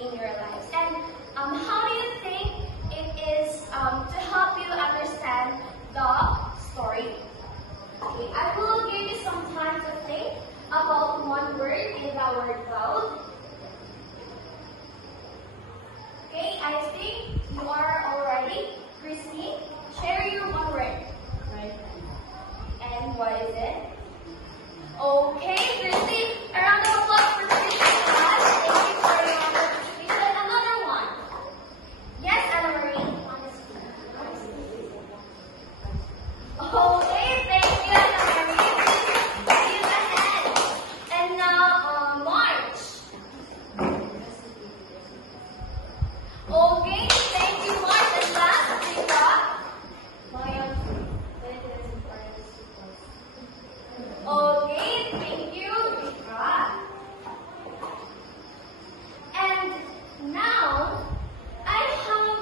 in your lives. And how do you think it is to help you understand the story? Okay, I will give you some time to think about one word in the word cloud. Okay, I think you are all ready. Christy, share your one word. Right. And what is it? Okay, Christy, a round of applause for Christy. Thank you for your participation. Another one. Yes, Anna Marie. Okay, thank you, Anna Marie. Please ahead. And now, March. Okay, thank you, March. And last, Rika. Okay, thank you, Rika. And now, I have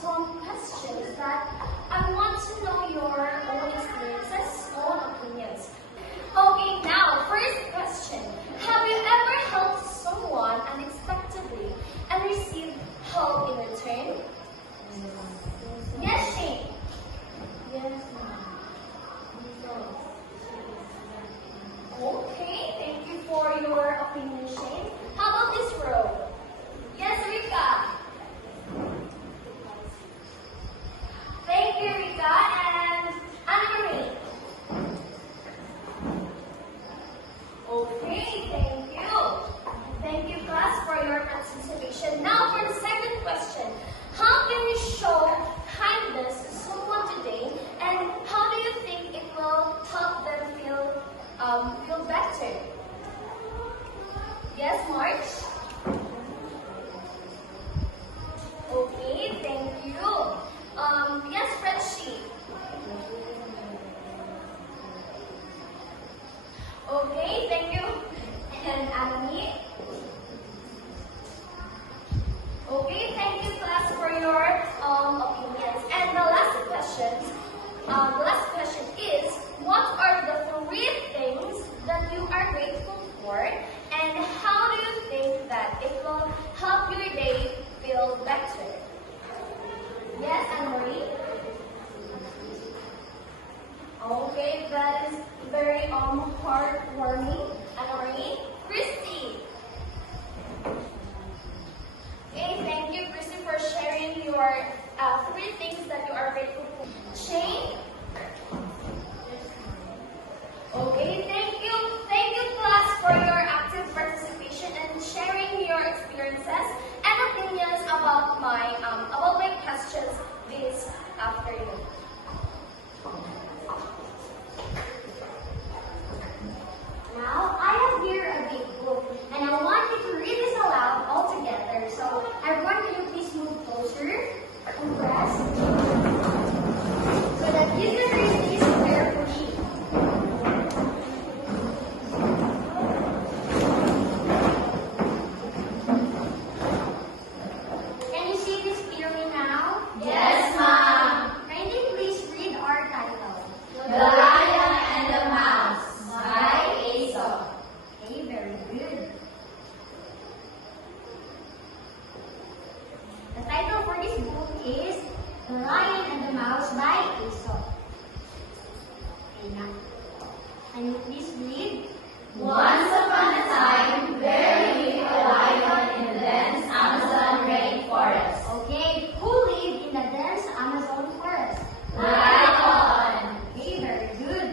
some questions that I want to know your own experiences, own opinions. Okay, now, first question. Have you ever helped someone unexpectedly and received help in return? Yes, Shane. Yes, Okay, thank you for your opinion, Shane. How about this row? Yes, Rika. Thank you, Rika. And Anne-Marie. Okay, thank you. Thank you, class, for your participation. Now for the second question. How can we show kindness to someone today, and how do you think it will help them feel better? Yes, March? Okay, thank you. Yes, Frenchie. Okay, thank you. And Annie? Okay, thank you, class, for your opinions. And the last question is, what are the 3 things that you are grateful for, and how do you think that it will help your day feel better? Yes, Anne-Marie? Okay, that is very heartwarming. Anne-Marie? Christy? Okay, thank you, Christy, for sharing your 3 things that you are grateful for. Shane? Okay, thank you. Thank you, class, for your active participation and sharing your experiences and opinions about my questions this afternoon. Now, I have here a big book, and I want you to read this aloud all together. So, everyone, can you please move closer and rest so that you can read this carefully. Can you see this clearly now? Yes, ma'am. Kindly please read our title. The Lion and the Mouse by Aesop. Okay, very good. The title for this book is The Lion and the Mouse by Aesop. Okay, now, can you please read? Once upon a time, there lived a lion in the dense Amazon rainforest. Okay, who lived in the dense Amazon forest? Lion. Okay, very good.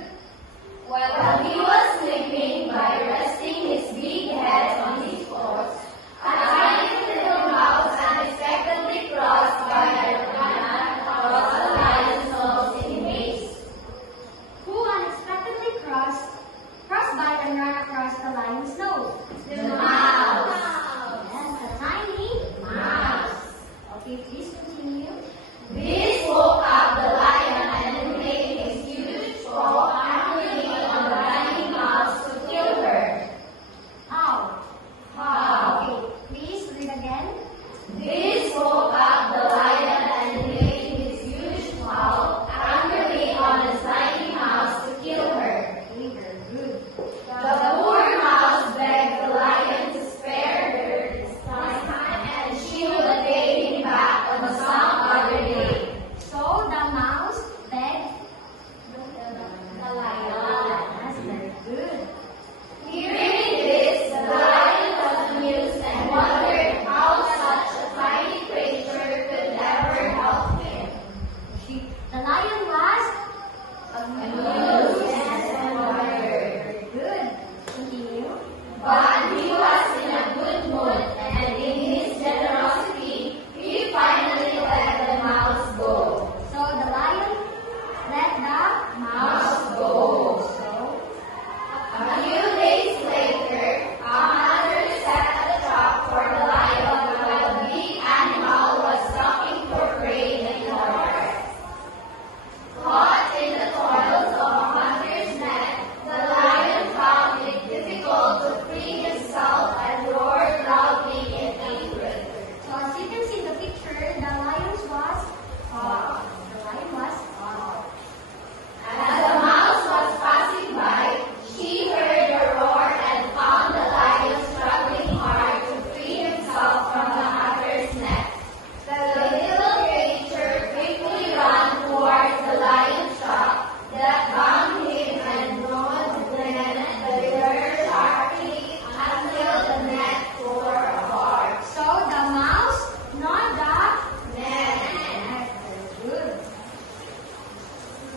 While he was sleeping by resting his big head on his paws, a tiny little mouse unexpectedly crossed by the banana across the lion's nose in haste. Who unexpectedly crossed by and ran across the lion's nose? The mouse. Yes, a tiny Mouse. Okay, please continue. This woke up the lion and laid his huge paw angrily on the tiny mouse to kill her. How? How? Okay, please read again. This woke up the lion and laid his huge paw angrily on the tiny mouse to kill her. Okay, very good. The poor mouse begged the lion to spare her this time A few days later, a hunter set a trap for the lion while the big animal was stalking for prey in the forest. Caught in the toils of a hunter's net, the lion found it difficult to free himself and roared loudly in anger. So as you can see in the picture, the lion was caught. The lion was caught. As the mouse was passing by, she heard the roar and found the lion struggling hard to free himself from the hunter's net. The little creature quickly ran towards the lion's trap that bound him and gnawed the leather sharply until the net tore apart. So the mouse gnawed the Net. Good.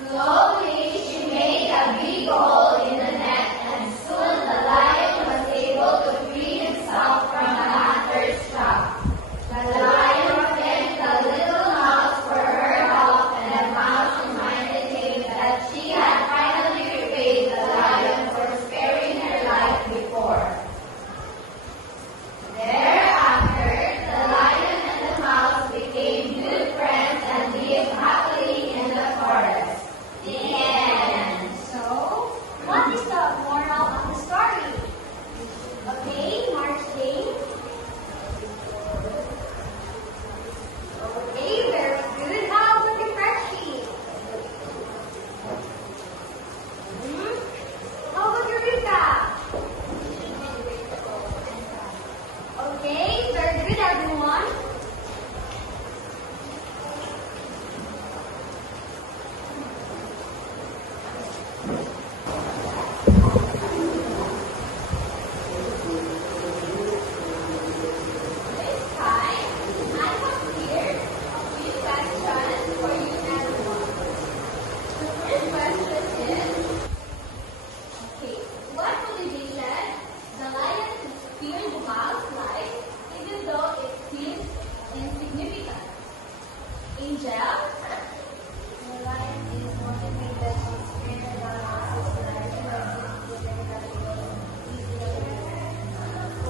Slowly, she made a big hole in the net, and soon the lion was able to free himself from the hunter's trap. The lion thanked the little mouse for her help, and the mouse reminded him that she had finally repaid the lion for sparing her life before. Thereafter, the lion and the mouse became good friends and lived happily in the forest. The end. So, what is the moral of the story? Okay, Martin. Okay, very good. How about the Freshie? How about Eureka? Okay, very good, everyone. This time, I have here a few questions for you everyone. The first question is, okay, what motivation the lion to spare the mouse's life even though it seems insignificant? Angel? The lion is motivated to spare the mouse's life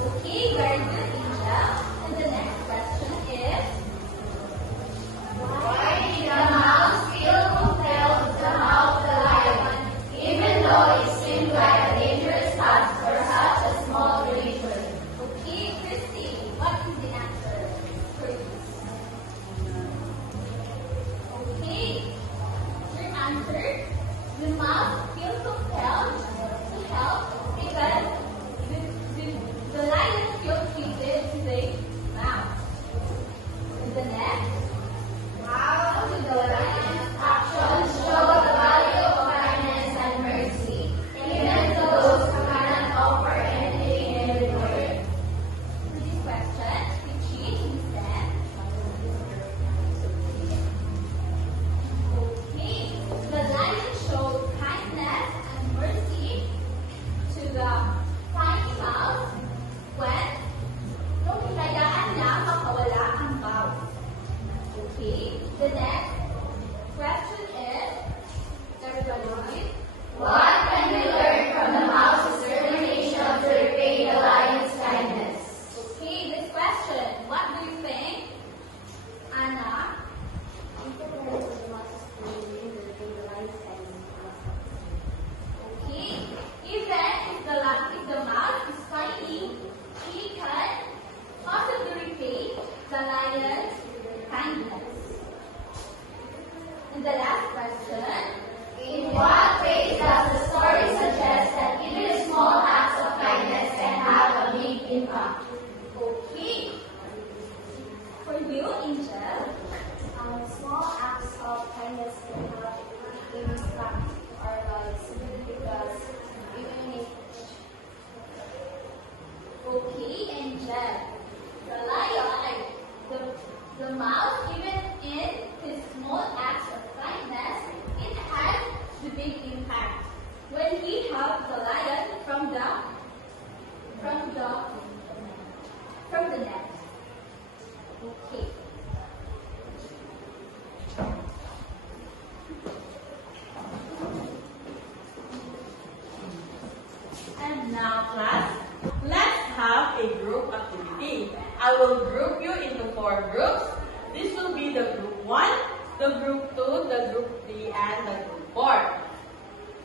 Okay, very good, Angel. And the next question is, why did the mouse feel compelled to help the lion, even though it seemed like a dangerous task for such a small creature? Okay, Christy, what is the answer for you? Okay, your answer, the mouse feels compelled to help because the lion feels treated to the mouse. And the next, how did the lion's actions show the value of kindness and mercy, even to those who cannot offer anything in return? For this question, we cheat instead. Okay, the lion showed kindness and mercy to the tiny mouse when nung hinayaan niya makawala ang mouse. Okay, the next question is, everybody read. What can we learn from the mouse's determination to repay the lion's kindness? Okay, this question, what do you think? Anna? Okay, even if the mouse is tiny, she can possibly repay the lion's kindness. And the last question, in what ways does the story suggest that even small acts of kindness can have a big impact? Okay, for you, Angel. Small acts of kindness can have impact our lives because even if Okay, Angel. The lion, the mouse, even in his small acts of kindness, it had the big impact. When he helped the lion from the And now, class, let's have a group activity. I will group you into 4 groups. This will be the group 1, the group 2, the group 3, and the group 4.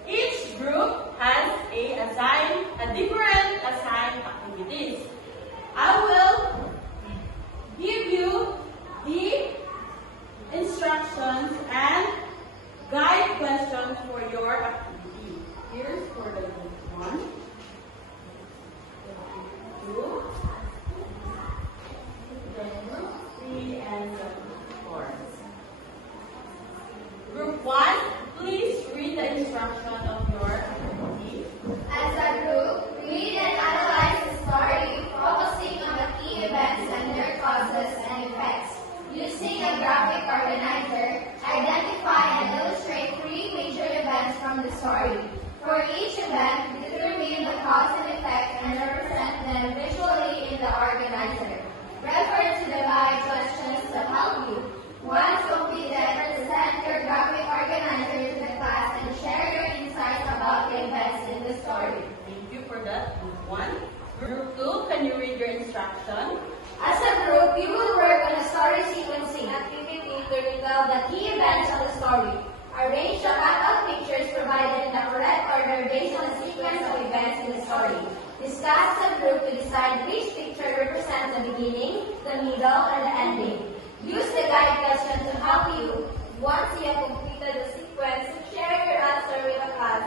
Each group has a different assigned activities. I will give you the instructions and guide questions for your activity. Here's for the group 1, the group 2, the group 3, and the group 4. Group 1, please read the instruction of your activity. As a group, read and analyze the story, focusing on the key events and their causes and effects. Using a graphic organizer, identify and illustrate 3 major events from the story. For each event, determine the cause and effect and represent them visually in the organizer. Refer to the guide questions to help you. Once completed, present your graphic organizer to the class and share your insights about the events in the story. Thank you for that, group 1. Group 2, can you read your instruction? As a group, you will work on a story sequencing activity to retell the key events of the story. Arrange the cut-out pictures provided in the correct order based on the sequence of events in the story. Discuss as a group to decide which picture represents the beginning, the middle, or the ending. Use the guide question to help you. Once you have completed the sequence, share your answer with the class.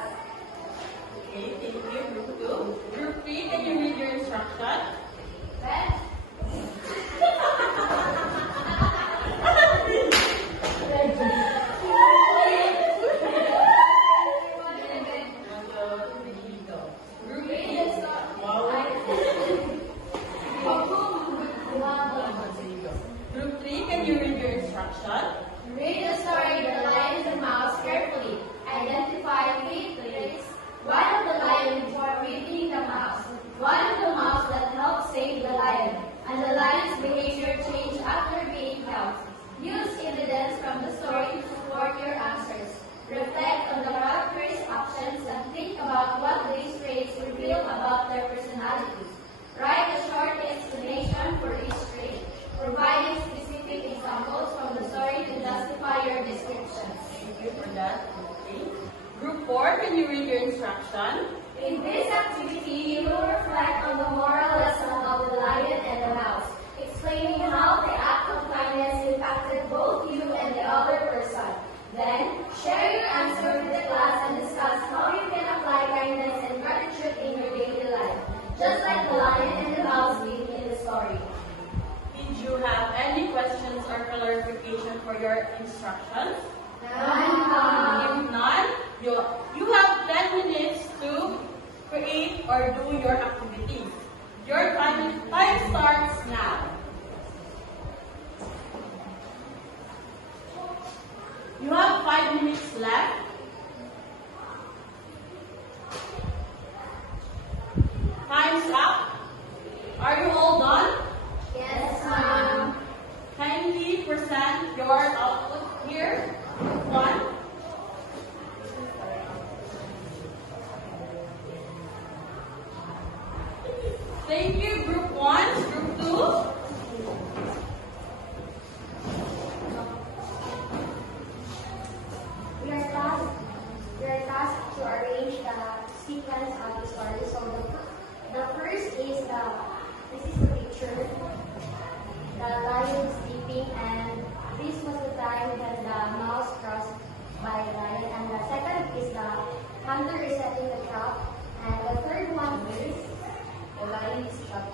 Okay, thank you, group 2. Group 3, can you read your instruction? Well, Group 3, can you read your instruction? read the story The Lion and the Mouse carefully. Identify 3 traits. One of the lion before reading the mouse. One of the mouse that helped save the lion. And the lion's behavior changed after being helped. Use evidence from the story to support your answers. Reflect on the characters' actions and think about what these traits reveal about their personality. Write a short explanation for each trait, providing specific examples from the story to justify your descriptions. Thank you for that, group 3. Group 4, can you read your instruction? In this activity, you will reflect on the moral lesson of the lion and the mouse, explaining how the act of kindness impacted both you and the other person. Then, share your answer with the class and discuss how you can apply kindness and gratitude in your daily life, just like the lion and the mouse did in the story. Did you have any questions or clarification for your instructions? If none, you have 10 minutes to create or do your activities. Your time starts now. You have 5 minutes left. Time's up. Are you all done? Yes, ma'am. Kindly present your output here. 1. Thank you, group 1, group 2. We are tasked to arrange the sequence of the story. So the first is this is the picture. The lion sleeping, and this was the time that the mouse crossed by the lion. And the second is the hunter is setting the trap. And the third one is the lion is trapped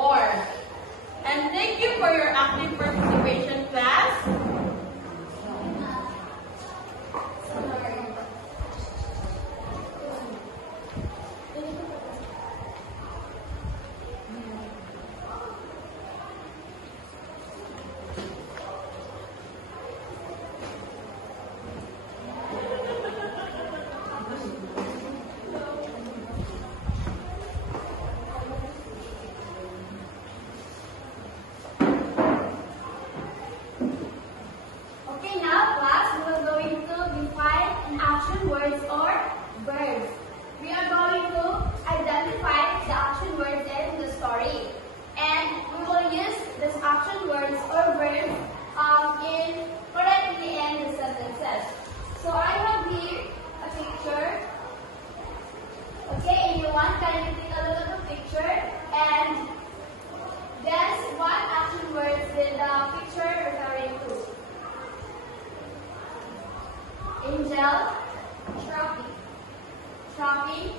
4. And thank you for your active participation, class. Okay, now class, we are going to define an action words or verbs. We are going to identify the action words in the story. And we will use this action words or verbs in correctly end the sentences. So I have here a picture. Okay, anyone can you take a look at the picture and guess what action words is the picture referring to? Angel, shopping. Shopping.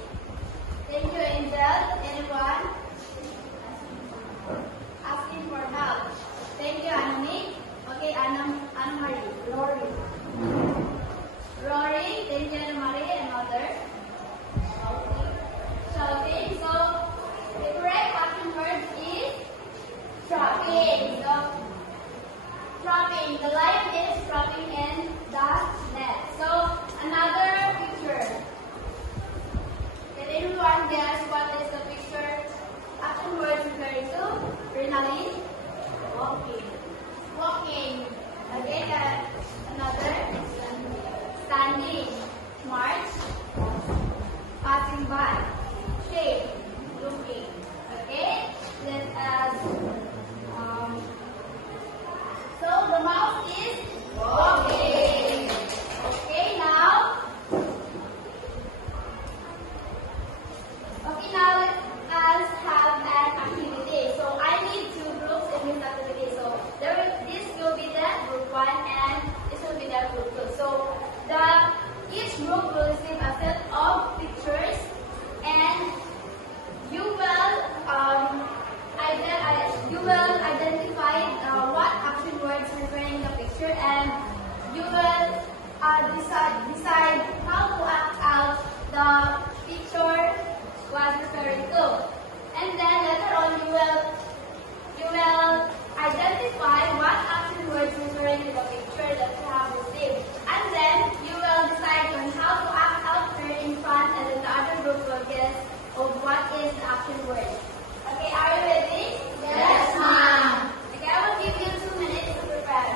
Thank you, Angel. Anyone? Asking for help. Thank you, Annie. Okay, Anna Marie. Rory. Rory. Thank you, Anna Marie. Another. Shouting. Shouting. So, the correct action word is shopping. So, shopping. The lion is shopping in the net. So, another picture. Can anyone guess what is the picture? Action words referring to? Renali? Walking. Walking. Again, another. Standing. March. Passing by. Shape. Looking. Okay? Let us. So, the mouse is walking. Okay, now let us have an activity. So I need 2 groups in this activity. So this will be the group 1 and this will be the group 2. So each group will receive a set of pictures and you will identify what action words referring the picture and you will decide how to act out the picture was referring to. And then later on you will identify what action words referring to the picture that you have received. And then you will decide on how to act out here in front and then the other group will guess of what is the action word. Okay, are you ready? Yes, ma'am. Okay, I will give you 2 minutes to prepare.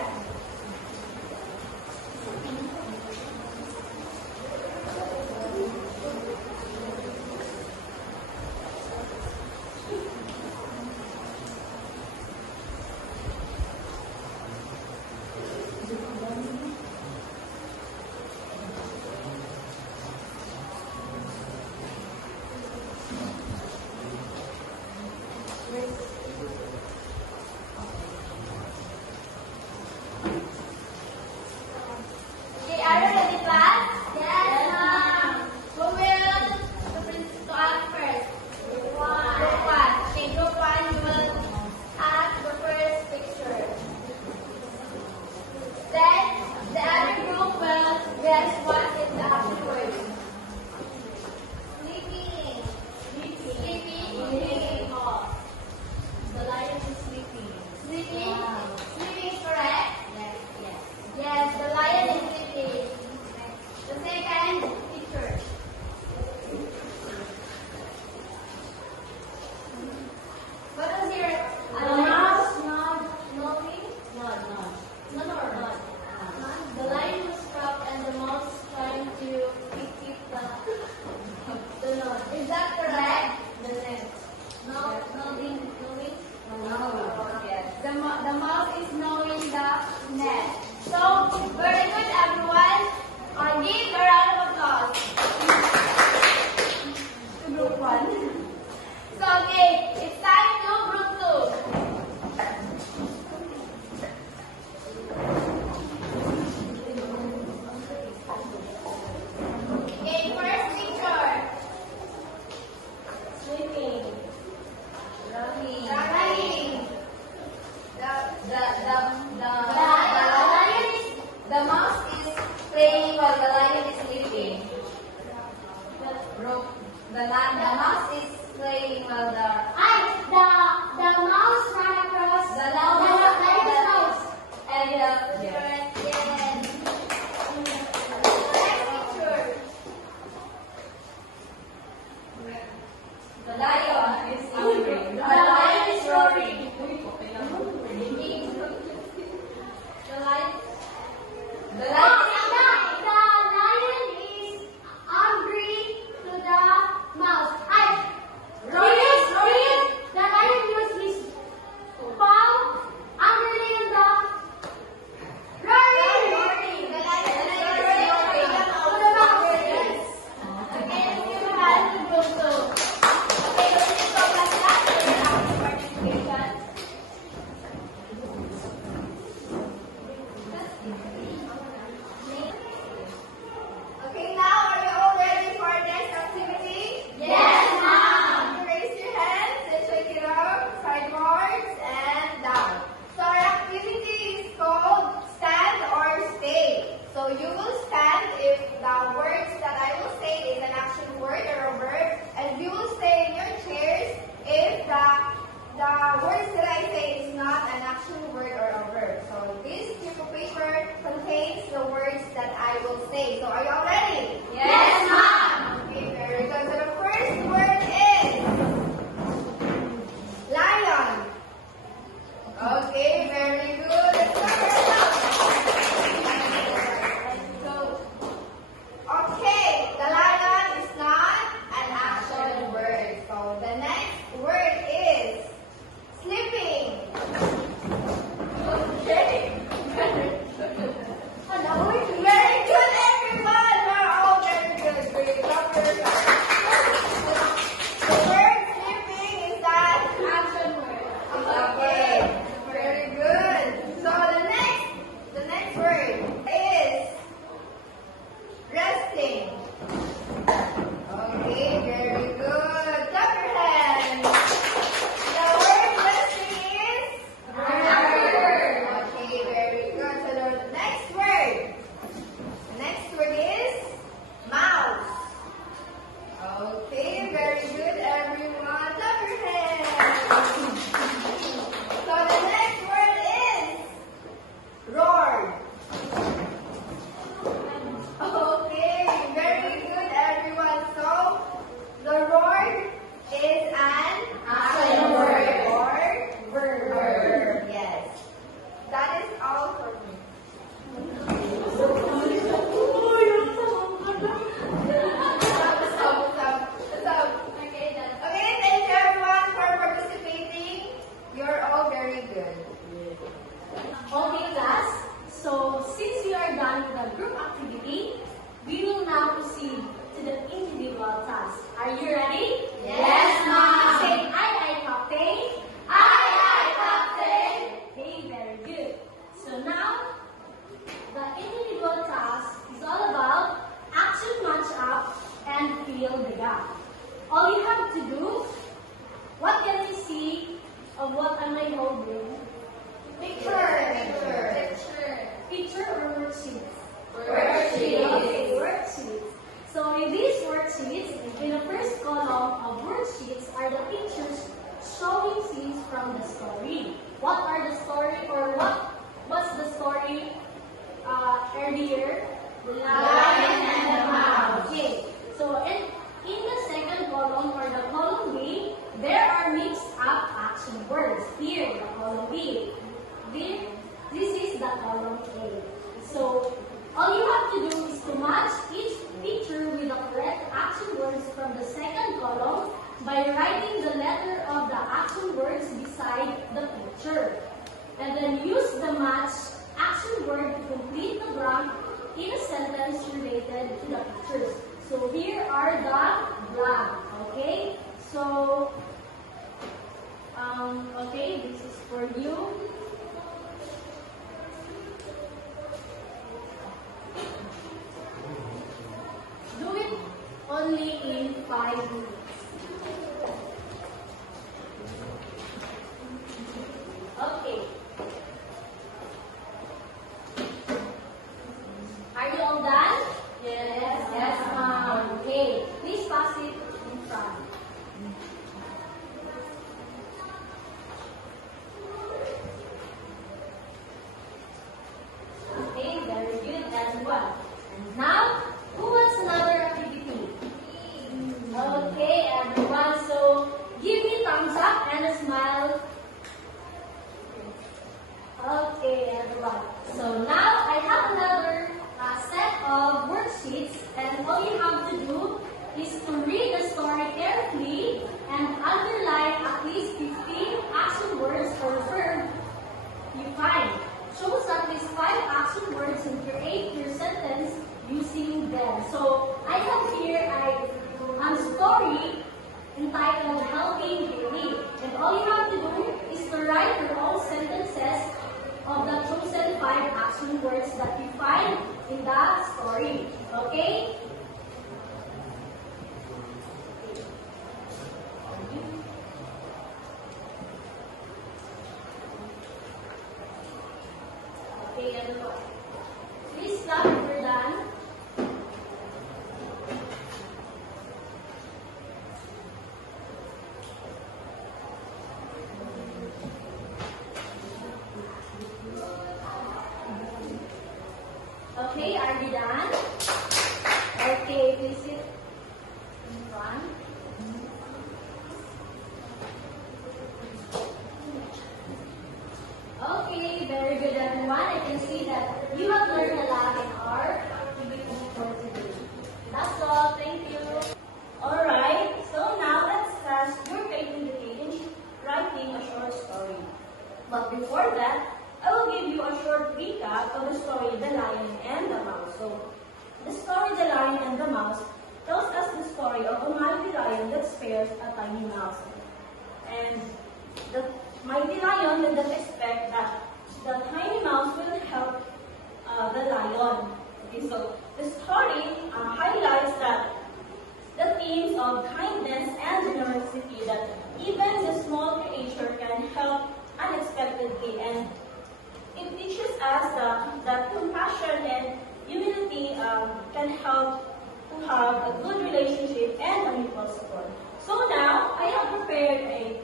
sleeping while the mouse ran across The mouse. and Yes. the lion is Hungry. The lion is roaring. The lion. The lion. The lion is hungry to the mouse. Roaring. The lion used his paw angrily on the roaring. The lion is roaring. To the mouse. Again, you have to go to. Okay, so this is so class class. Participation. Okay, now are you all ready for our next activity? Yes, ma'am. Raise your hands and shake it up, sidewards and down. So our activity is called stand or stay. So you will stand if the words that I will say is an action word or a verb, and you will stay in your chairs if the words that I say is not an action word or a verb. So this strip of paper contains the words that I will say. So are you all ready? Yes, ma'am. Okay, very good. So the first word is lion. Okay, very good. Let's start ourselves. So, okay, the lion is not an action word. So the next word is sleeping. Okay. Very good, everyone. We're all very good. Great. Clap for yourself. The word sleeping is that action word. Okay. Very good. So the next word is resting. Okay, very good. Clap your hands. The word resting is bird. Okay, very good. So the next word is mouse. Okay, very good, everyone. Clap your hands. So the next word is roar. Okay, very good, everyone. So the roar is an action word or verb. Yes. That is all for me. Okay, thank you everyone for participating. You're all very good. Okay, class. So, since we are done with the group activity, we will now proceed to the individual task. Are you ready? Yes, ma'am. Say aye, Captain. Aye, Captain. Okay, very good. So now, the individual task is all about action match up and fill the gap. All you have to do, what can you see of what am I holding? Picture. Picture or worksheets? Worksheets. Okay, worksheets. So in these worksheets, in the first column of worksheets are the pictures showing scenes from the story. What are the story or what's the story earlier? The Lion and the Mouse. Okay. So in the second column or the column B, there are mixed up action words. Here, the column B. This is the column A. So all you have to do is to match each picture with the correct action words from the second column by writing the letter of the action words beside the picture. And then use the match action word to complete the blank in a sentence related to the pictures. So here are the blank. Okay? So, okay, this is for you. Do it only in 5 minutes. Okay. Are you all done? Yes. Yes, ma'am. Okay. Please pass it in front. of helping daily. And all you have to do is to write your own sentences of the chosen 5 action words that you find in that story. Okay? Okay, everyone. Please stop if you're done. Okay, are you done? Okay, please sit in front. Okay, very good everyone. I can see that you have learned a lot in our activity for today. That's all. Thank you. Alright, so now let's test your creativity in writing a short story. But before that, I will give you a short recap of the story The Lion and the Mouse. So, the story The Lion and the Mouse tells us the story of a mighty lion that spares a tiny mouse. And the mighty lion did not expect that the tiny mouse will help the lion. Okay, so the story highlights that the themes of kindness and generosity, that even the small creature can help unexpectedly, and it teaches us that compassion and humility can help to have a good relationship and a mutual support. So now, I have prepared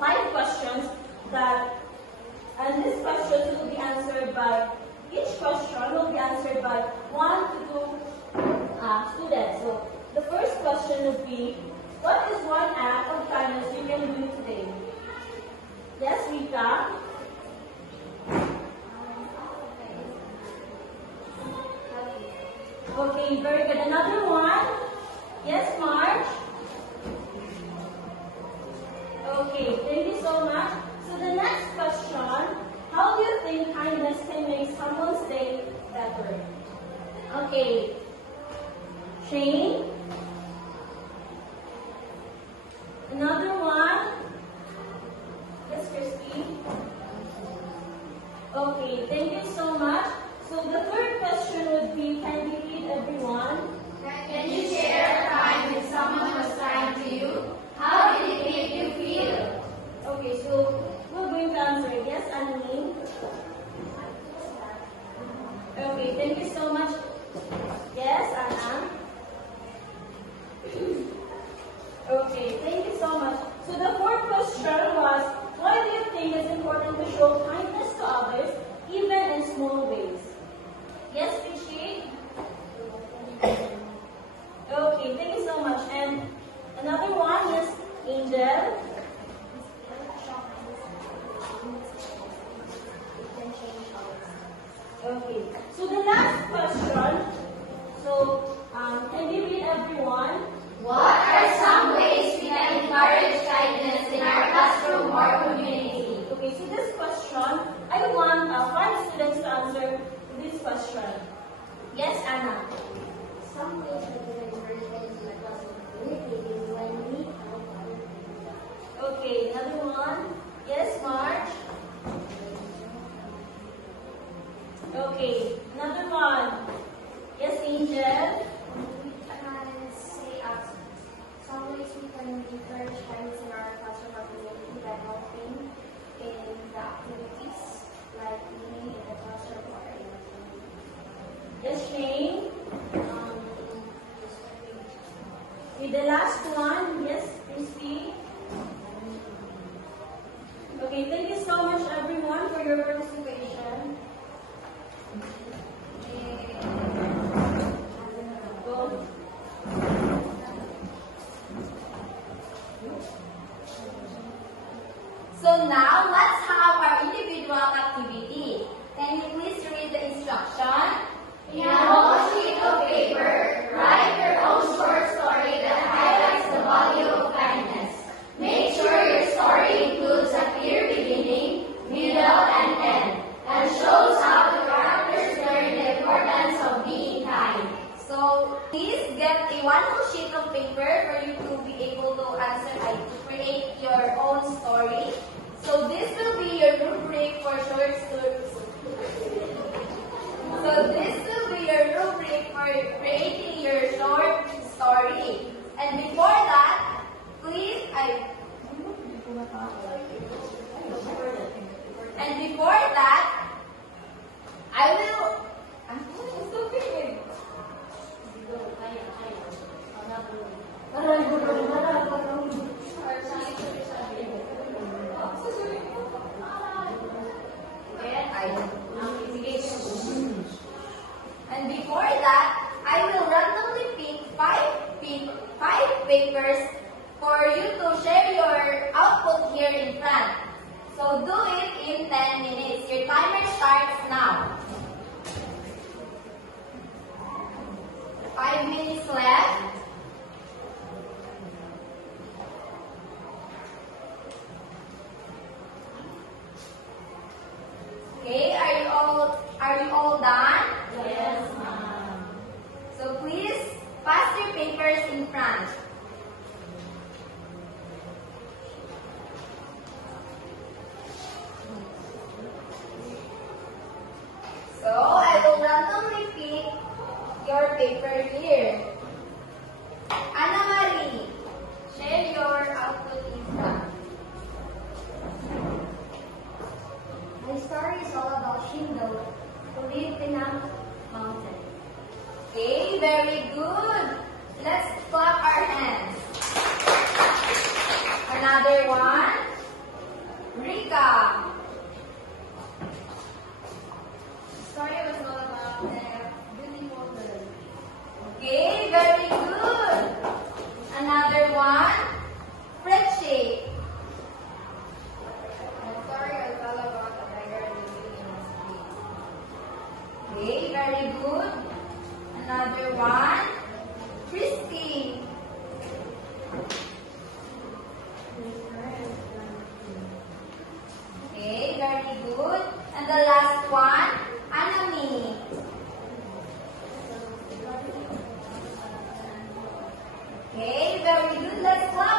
5 questions and these questions will be answered by, each question will be answered by 1 to 2 students. So the first question would be, what is one act of kindness you can do today? Yes, Rita? Okay, very good. Another one? Yes, March? Okay, thank you so much. So the next question, how do you think kindness can make someone's day better? Okay, Shane? Another one? Yes, Christy? Okay, thank you so much. So the third question would be, can we read everyone? Can you share a time when someone was kind to you? How did it make you feel? Okay, so we're going to answer. Yes, Annie? Okay, thank you so much. Yes, Anna? Okay, thank you so much. So the fourth question was, why do you think it's important to show kindness to others, even in small ways? Yes, Rishi? Okay, thank you so much. And another one, yes, Angel? Okay, so the last question, so can you read everyone? What are some ways we can encourage kindness in our classroom or community? Okay, so this question, I want 5 students to answer this question. Yes, Anna? Some ways that we can encourage kindness in our classroom community is when we help other people. Okay, another one. Yes, March? Okay, another one. Yes, Angel? We can say some ways we can encourage kindness in our classroom or community by helping in the activities like cleaning in the classroom or in the community. Yes, Shane? Okay, the last one. Yes, Christy? Okay, thank you so much everyone for your participation. Go. So now, let's have our individual activity. Can you please read the instruction? In a whole sheet of paper, write your own short story that highlights the value of kindness. Make sure your story includes a clear beginning, middle, and end, and shows how the characters learn the importance of being kind. So, please get a 1 whole sheet of paper for you to be able to answer And before that, I will... And before that, I will randomly pick five papers for you to share your output here in front. So do it in 10 minutes. Your timer starts now. 5 minutes left. Okay, are you all done? Yes, ma'am. So please pass your papers in front. So I will randomly pick your paper here. Anna Marie, share your output in front. My story is all about Shindo, who lived in a mountain. Okay, very good. Let's clap our hands. Another one. Rika. The story was all about a beautiful girl. Okay, very good. Another one. Fritchie. The story was all about a beggar living in a street. Okay, very good. Another one. Christy. Okay, very good. And the last one, Anami. Okay, very good. Let's clap.